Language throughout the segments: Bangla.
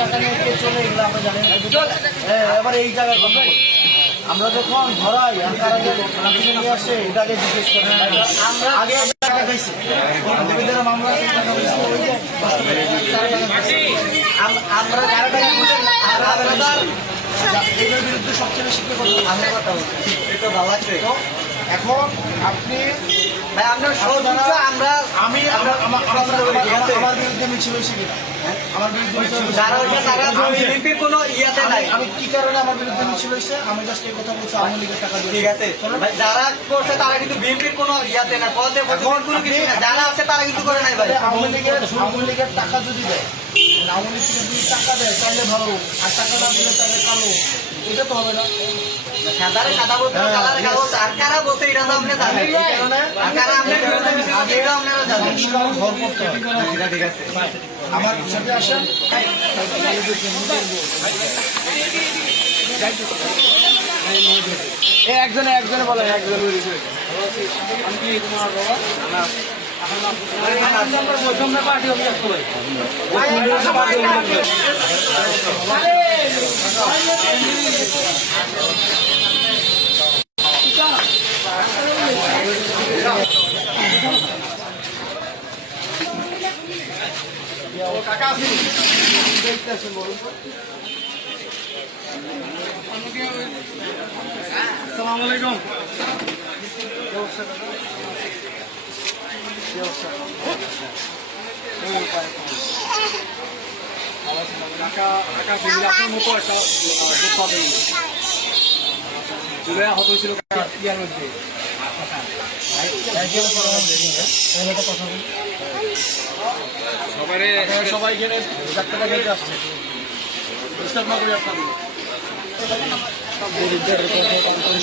টাকা নিয়ে চলে এগুলো আমরা জানি না। এবার এই জায়গায় কথা বলি, আমরা যখন ধরাই আর তারা যে নিয়ে আসে এটা আগে জিজ্ঞেস করেন। আমরা আগে টাকা খাইছি, মামলা আমরা যারা টাকা এটার বিরুদ্ধে সবচেয়ে বেশি আমরা কথা বলছি, এটা ভালো লাগছে। এখন আপনি আপনার সহযোগিতা আমরা আমি আমার বিরুদ্ধে মিছিল হয়েছে কিনা, আমার বিরুদ্ধে কোনো ইয়াতে নাই, আমি কি কারণে আমার বিরুদ্ধে মিছিল হয়েছে আমি জাস্ট এই কথা বলছি আওয়ামী লীগের টাকা দিয়ে। ঠিক আছে, যারা করছে তারা কিন্তু বিএনপির কোনো ইয়াতে না, পদে যারা আছে তারা কিন্তু করে নাই ভাই। আওয়ামী লীগের টাকা যদি দেয়, আওয়ামী লীগ থেকে যদি টাকা দেয় তাহলে ভালো, আর টাকা না দিলে তাহলে কালো, এটা তো হবে না। সাদারে সাদা বলতে কালারে কালো, আর কারা বলতে এটা তো আপনি জানেন, এই কারণে আর কারা আপনি বিরুদ্ধে মিছিল করতে এটা আপনারা জানেন। ঘর করতে ঠিক আছে, আমার সাথে আসেন। একজনে একজনে বলেন, একজনে তোমার বাবা পার্টি অফিস করে কাকা আসি দেখতে আসেন, বলুন। আসসালামু আলাইকুম। আপনার মতো একটা চলে আহত হয়েছিল ইয়ার মধ্যে, সবাই গেলে ডাক্তার কাছে আসছে, ডিস্টার্ব না করি আপনাদের।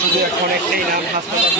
শুধু এখন একটাই নাম হাসপাতাল